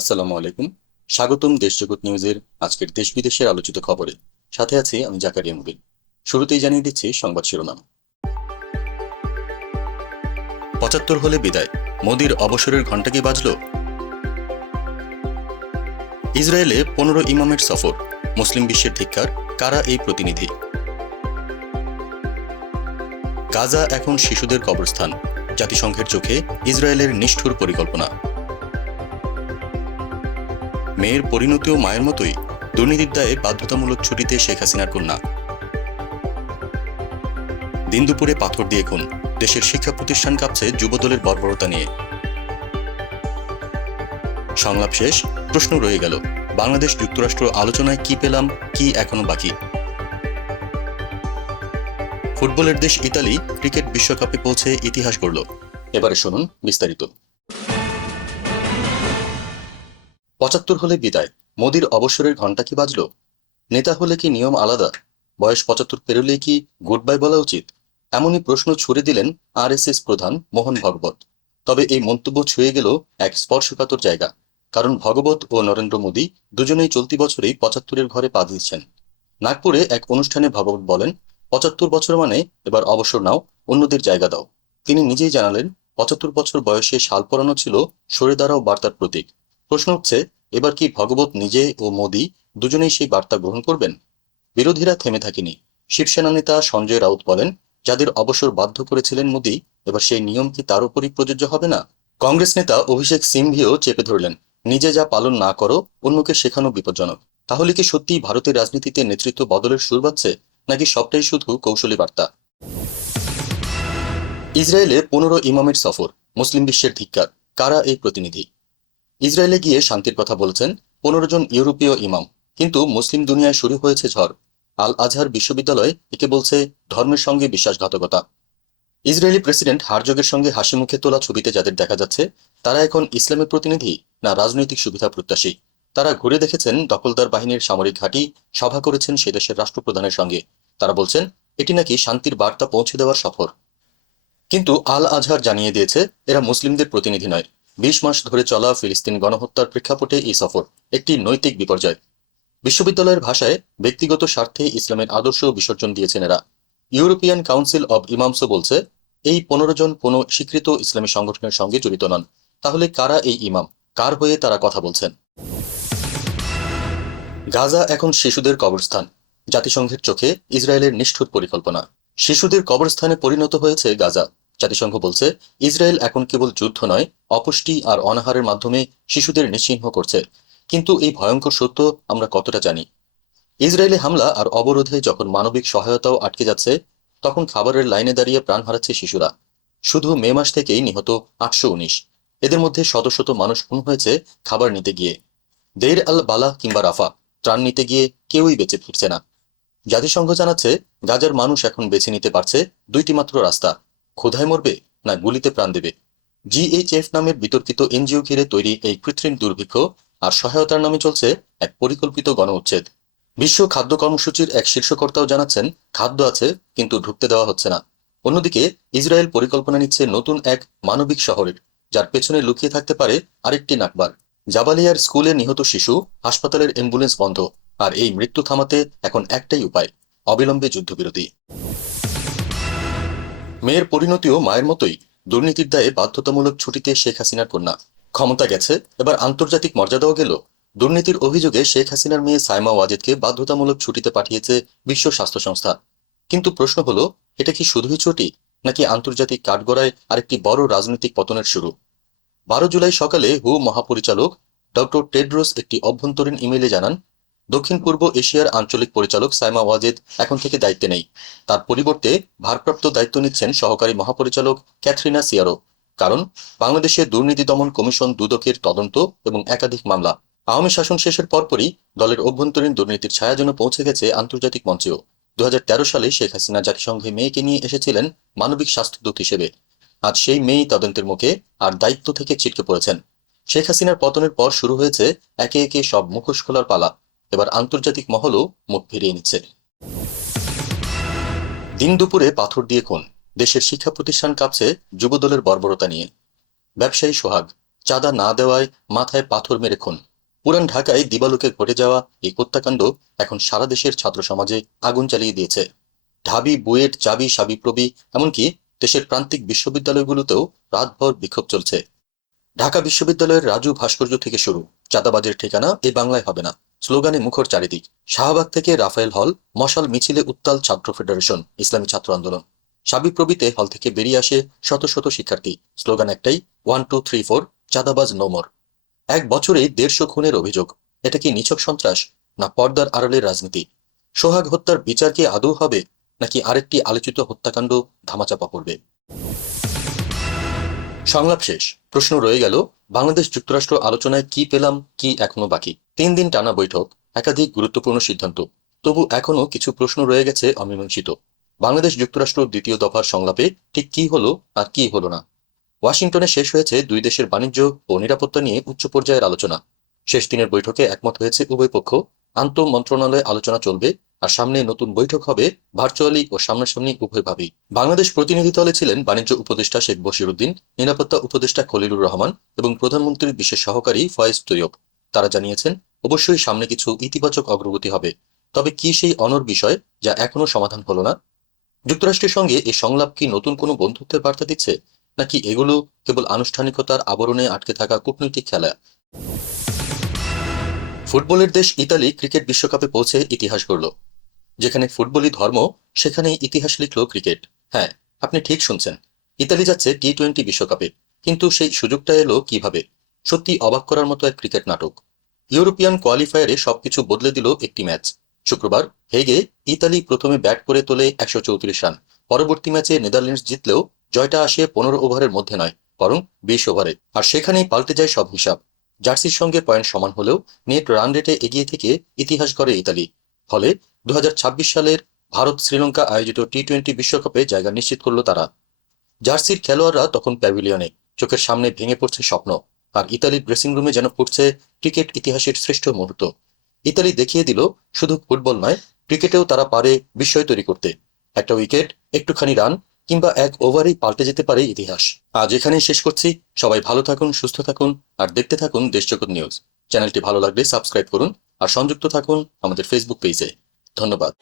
আসসালামু আলাইকুম। স্বাগতম দেশজগৎ নিউজের আজকের দেশ বিদেশের আলোচিত খবরে। সাথে আছি আমি জাকারিয়া মুবিন। শুরুতেই জানিয়ে দিচ্ছি সংবাদ শিরোনাম। পঁচাত্তর হলে বিদায়। মোদির অবসরের ঘণ্টা কি বাজল? ইসরায়েলে পনেরো ইমামের সফর। মুসলিম বিশ্বের ধিক্কার, কারা এই প্রতিনিধি? গাজা এখন শিশুদের কবরস্থান। জাতিসংঘের চোখে ইসরায়েলের নিষ্ঠুর পরিকল্পনা। মেয়ের পরিণতিও মায়ের মতোই। দুর্নীতির দায়ে বাধ্যতামূলক ছুটিতে শেখ হাসিনার কন্যা। দিন দুপুরে পাথর দিয়ে খুন। দেশের শিক্ষা প্রতিষ্ঠান কাঁপছে যুবদলের বর্বরতা নিয়ে। সংলাপ শেষ, প্রশ্ন রয়ে গেল, বাংলাদেশ যুক্তরাষ্ট্র আলোচনায় কি পেলাম, কি এখনও বাকি? ফুটবলের দেশ ইতালি ক্রিকেট বিশ্বকাপে পৌঁছে ইতিহাস গড়ল। এবারে শুনুন বিস্তারিত। পঁচাত্তর হলে বিদায়। মোদির অবসরের ঘণ্টা কি বাজল? নেতা হলে কি নিয়ম আলাদা? বয়স পঁচাত্তর পেরোলেই কি গুড বাই বলা উচিত? এমনই প্রশ্ন ছুড়ে দিলেন আরএসএস প্রধান মোহন ভগবত। তবে এই মন্তব্য ছুঁয়ে গেল এক স্পর্শকাতর জায়গা। কারণ ভগবত ও নরেন্দ্র মোদী দুজনেই চলতি বছরেই পঁচাত্তরের ঘরে পা দিয়েছেন। নাগপুরে এক অনুষ্ঠানে ভগবত বলেন, পঁচাত্তর বছর মানে এবার অবসর নাও, অন্যদের জায়গা দাও। তিনি নিজেই জানালেন, পঁচাত্তর বছর বয়সে শাল পরানো ছিল সরে দাঁড়াও বার্তার প্রতীক। প্রশ্ন হচ্ছে, এবার কি ভগবত নিজে ও মোদী দুজনেই সেই বার্তা গ্রহণ করবেন? বিরোধীরা থেমে থাকেনি। শিবসেনা নেতা সঞ্জয় রাউত বলেন, যাদের অবসর বাধ্য করেছিলেন মোদী, এবার সেই নিয়ম কি তার উপরই প্রযোজ্য হবে না? কংগ্রেস নেতা অভিষেক সিংভিও চেপে ধরলেন, নিজে যা পালন না করো, অন্যকে শেখানো বিপজ্জনক। তাহলে কি সত্যি ভারতের রাজনীতিতে নেতৃত্ব বদলের সুর বাচ্ছে নাকি সবটাই শুধু কৌশলী বার্তা? ইসরায়েলে পনেরো ইমামের সফর, মুসলিম বিশ্বের ধিক্কার, কারা এই প্রতিনিধি? ইসরায়েলে গিয়ে শান্তির কথা বলছেন পনেরো জন ইউরোপীয় ইমাম। কিন্তু মুসলিম দুনিয়ায় শুরু হয়েছে ঝড়। আল আজহার বিশ্ববিদ্যালয় একে বলছে ধর্মের সঙ্গে বিশ্বাসঘাতকতা। ইসরায়েলি প্রেসিডেন্ট হারজগের সঙ্গে হাসি মুখে তোলা ছবিতে যাদের দেখা যাচ্ছে, তারা এখন ইসলামের প্রতিনিধি না রাজনৈতিক সুবিধা প্রত্যাশী। তারা ঘুরে দেখেছেন দখলদার বাহিনীর সামরিক ঘাঁটি, সভা করেছেন সে দেশের রাষ্ট্রপ্রধানের সঙ্গে। তারা বলছেন, এটি নাকি শান্তির বার্তা পৌঁছে দেওয়ার সফর। কিন্তু আল আজহার জানিয়ে দিয়েছে, এরা মুসলিমদের প্রতিনিধি নয়। বিশ মাস ধরে চলা ফিলিস্তিন গণহত্যার প্রেক্ষাপটে এই সফর একটি নৈতিক বিপর্যয়। বিশ্ববিদ্যালয়ের ভাষায় ব্যক্তিগত স্বার্থে ইসলামের আদর্শ বিসর্জন দিয়েছেন এরা। ইউরোপিয়ান কাউন্সিল অব ইমামসও বলছে, এই পনেরো জন কোনো স্বীকৃত ইসলামী সংগঠনের সঙ্গে জড়িত নন। তাহলে কারা এই ইমাম? কার হয়ে তারা কথা বলছেন? গাজা এখন শিশুদের কবরস্থান। জাতিসংঘের চোখে ইসরায়েলের নিষ্ঠুর পরিকল্পনা। শিশুদের কবরস্থানে পরিণত হয়েছে গাজা। জাতিসংঘ বলছে, ইসরায়েল এখন কেবল যুদ্ধ নয়, অপুষ্টি আর অনাহারের মাধ্যমে শিশুদের নিশ্চিহ্ন করছে। কিন্তু এই ভয়ঙ্কর সত্য আমরা কতটা জানি? ইসরায়েলে হামলা আর অবরোধে যখন মানবিক সহায়তাও আটকে যাচ্ছে, তখন খাবারের লাইনে দাঁড়িয়ে প্রাণ হারাচ্ছে শিশুরা। শুধু মে মাস থেকেই নিহত আটশো উনিশ। এদের মধ্যে শত শত মানুষ খুন হয়েছে খাবার নিতে গিয়ে। দের আল বালা কিংবা রাফা, ত্রাণ নিতে গিয়ে কেউই বেঁচে ফিরছে না। জাতিসংঘ জানাচ্ছে, গাজার মানুষ এখন বেছে নিতে পারছে দুইটি মাত্র রাস্তা। ক্ষুধায় মরবে না গুলিতে প্রাণ দেবে? জিএইচএফ নামের বিতর্কিত এনজিও ঘিরে তৈরি এই কৃত্রিম দুর্ভিক্ষ আর সহায়তার নামে চলছে এক পরিকল্পিত গণ উচ্ছেদ বিশ্ব খাদ্য কর্মসূচির এক শীর্ষকর্তাও জানাচ্ছেন, খাদ্য আছে, কিন্তু ঢুকতে দেওয়া হচ্ছে না। অন্যদিকে, ইসরায়েল পরিকল্পনা নিচ্ছে নতুন এক মানবিক শহরের, যার পেছনে লুকিয়ে থাকতে পারে আরেকটি নাকবার। জাবালিয়ার স্কুলে নিহত শিশু, হাসপাতালের অ্যাম্বুলেন্স বন্ধ, আর এই মৃত্যু থামাতে এখন একটাই উপায়, অবিলম্বে যুদ্ধবিরতি। মেয়ের পরিণতিও মায়ের মতোই। দুর্নীতির দায়ে বাধ্যতামূলক ছুটিতে শেখ হাসিনার কন্যা। ক্ষমতা গেছে, এবার আন্তর্জাতিক মর্যাদাও গেল। দুর্নীতির অভিযোগে শেখ হাসিনার মেয়ে সাইমা ওয়াজেদকে বাধ্যতামূলক ছুটিতে পাঠিয়েছে বিশ্ব স্বাস্থ্য সংস্থা। কিন্তু প্রশ্ন হলো, এটা কি শুধুই ছুটি, নাকি আন্তর্জাতিক কাঠগড়ায় আরেকটি বড় রাজনৈতিক পতনের শুরু? বারো জুলাই সকালে হু মহাপরিচালক ডক্টর টেড্রোস একটি অভ্যন্তরীণ ইমেইলে জানান দক্ষিণ পূর্ব এশিয়ার আঞ্চলিক পরিচালক সাইমা ওয়াজেদ এখন থেকে দায়িত্বে নেই। তার পরিবর্তে ভারপ্রাপ্ত দায়িত্ব নিচ্ছেন সহকারী মহাপরিচালক ক্যাথরিনা সিয়ারো। কারণ, বাংলাদেশে দুর্নীতি দমন কমিশন দুদকের তদন্ত এবং একাধিক মামলা। আওয়ামী শাসন শেষের পরপরই দলের অভ্যন্তরীণ দুর্নীতির ছায়া যেন পৌঁছে গেছে আন্তর্জাতিক মঞ্চেও। দু হাজার তেরো সালে শেখ হাসিনা জাতিসংঘে মেয়েকে নিয়ে এসেছিলেন মানবিক স্বাস্থ্যদূত হিসেবে। আজ সেই মেয়েই তদন্তের মুখে আর দায়িত্ব থেকে ছিটকে পড়েছেন। শেখ হাসিনার পতনের পর শুরু হয়েছে একে একে সব মুখোশ খোলার পালা। এবার আন্তর্জাতিক মহলও মুখ ফিরিয়ে নিচ্ছে। দিন দুপুরে পাথর দিয়ে খুন, দেশের শিক্ষা প্রতিষ্ঠান কাঁপছে যুবদলের বর্বরতা নিয়ে। ব্যবসায়ী সোহাগ, চাঁদা না দেওয়ায় মাথায় পাথর মেরে খুন। পুরান ঢাকায় দিবালোকে ঘটে যাওয়া এই হত্যাকাণ্ড এখন সারা দেশের ছাত্র সমাজে আগুন চালিয়ে দিয়েছে। ঢাবি, বুয়েট, চাবি, সাবিপ্রবি, এমনকি দেশের প্রান্তিক বিশ্ববিদ্যালয়গুলোতেও রাতভর বিক্ষোভ চলছে। ঢাকা বিশ্ববিদ্যালয়ের রাজু ভাস্কর্য থেকে শুরু। চাঁদাবাজের ঠিকানা এই বাংলায় হবে না। স্লোগানে মুখর চারিদিক, শাহবাগ থেকে রাফায়েল হল, মশাল মিছিলে উত্তাল ছাত্র ফেডারেশন, ইসলামী ছাত্র আন্দোলন। সাবিপ্রবিতে হল থেকে বেরিয়ে আসে শত শত শিক্ষার্থী। স্লোগান একটাই ওয়ান টু থ্রি ফোর চাঁদাবাজ নোমর এক বছরে দেড়শো খুনের অভিযোগ। এটা কি নিছক সন্ত্রাস, না পর্দার আড়ালের রাজনীতি? সোহাগ হত্যার বিচার কি আদৌ হবে, নাকি আরেকটি আলোচিত হত্যাকাণ্ড ধামাচাপা পড়বে? সংলাপ শেষ। প্রশ্ন রয়ে গেল বাংলাদেশ যুক্তরাষ্ট্র আলোচনায় কি পেলাম, কি এখনও বাকি? তিন দিন টানা বৈঠক, একাধিক গুরুত্বপূর্ণ সিদ্ধান্ত। তবু এখনও কিছু প্রশ্ন রয়ে গেছে অমীমাংসিত। বাংলাদেশ যুক্তরাষ্ট্র দ্বিতীয় দফার সংলাপে ঠিক কি হলো আর কি হলো না? ওয়াশিংটনে শেষ হয়েছে দুই দেশের বাণিজ্য ও নিরাপত্তা নিয়ে উচ্চ পর্যায়ের আলোচনা। শেষ দিনের বৈঠকে একমত হয়েছে উভয় পক্ষ। আন্তঃ মন্ত্রণালয়ে আলোচনা চলবে আর সামনে নতুন বৈঠক হবে ভার্চুয়ালি ও সামনাসামনি উভয়ভাবেই। বাংলাদেশ প্রতিনিধি দলে ছিলেন বাণিজ্য উপদেষ্টা শেখ বশিরুদ্দিন, নিরাপত্তা উপদেষ্টা খলিলুর রহমান এবং প্রধানমন্ত্রীর বিশেষ সহকারী ফয়েজ তৈয়ব। তারা জানিয়েছেন, অবশ্যই সামনে কিছু ইতিবাচক অগ্রগতি হবে। তবে কি সেই অনর বিষয় যা এখনও সমাধান হলো না? যুক্তরাষ্ট্রের সঙ্গে এই সংলাপ কি নতুন কোনো বন্ধুত্বের বার্তা দিচ্ছে? নাকি এগুলো কেবল আনুষ্ঠানিকতার আবরণে আটকে থাকা কূটনৈতিক খেলা? ফুটবলের দেশ ইতালি ক্রিকেট বিশ্বকাপে পৌঁছে ইতিহাস গড়ল। যেখানে ফুটবলই ধর্ম, সেখানেই ইতিহাস লিখল ক্রিকেট। হ্যাঁ আপনি ঠিক শুনছেন। ইতালি যাচ্ছে টি টোয়েন্টি বিশ্বকাপে। কিন্তু সেই সুযোগটা এলো কীভাবে? সত্যি অবাক করার মতো এক ক্রিকেট নাটক। ইউরোপিয়ান কোয়ালিফায়ারে সবকিছু বদলে দিল একটি ম্যাচ। শুক্রবার হেগে ইতালি প্রথমে ব্যাট করে তোলে একশো চৌত্রিশ রান। পরবর্তী ম্যাচে নেদারল্যান্ডস জিতলেও জয়টা আসে পনেরো ওভারের মধ্যে নয়, বরং বিশ ওভারে। আর সেখানেই পাল্টে যায় সব হিসাব। জার্সির সঙ্গে পয়েন্ট সমান হলেও নেট রান রেটে এগিয়ে থেকে ইতিহাস গড়ে ইতালি। ফলে দু হাজার ছাব্বিশ সালের ভারত শ্রীলঙ্কা আয়োজিত টি টোয়েন্টি বিশ্বকাপে জায়গা নিশ্চিত করল তারা। জার্সির খেলোয়াড়রা তখন প্যাভিলিয়নে চোখের সামনে ভেঙে পড়ছে স্বপ্ন, আর ইতালির ড্রেসিং রুমে যেন পড়ছে ক্রিকেট ইতিহাসের শ্রেষ্ঠ মুহূর্ত। ইতালি দেখিয়ে দিল, শুধু ফুটবল নয়, ক্রিকেটেও তারা পারে বিস্ময় তৈরি করতে। একটা উইকেট, একটুখানি রান, কিংবা এক ওভারেই পাল্টে যেতে পারে ইতিহাস। আজ এখানেই শেষ করছি। সবাই ভালো থাকুন, সুস্থ থাকুন, আর দেখতে থাকুন দেশজগৎ নিউজ। চ্যানেলটি ভালো লাগলে সাবস্ক্রাইব করুন, আর সংযুক্ত থাকুন আমাদের ফেসবুক পেজে ধন্যবাদ।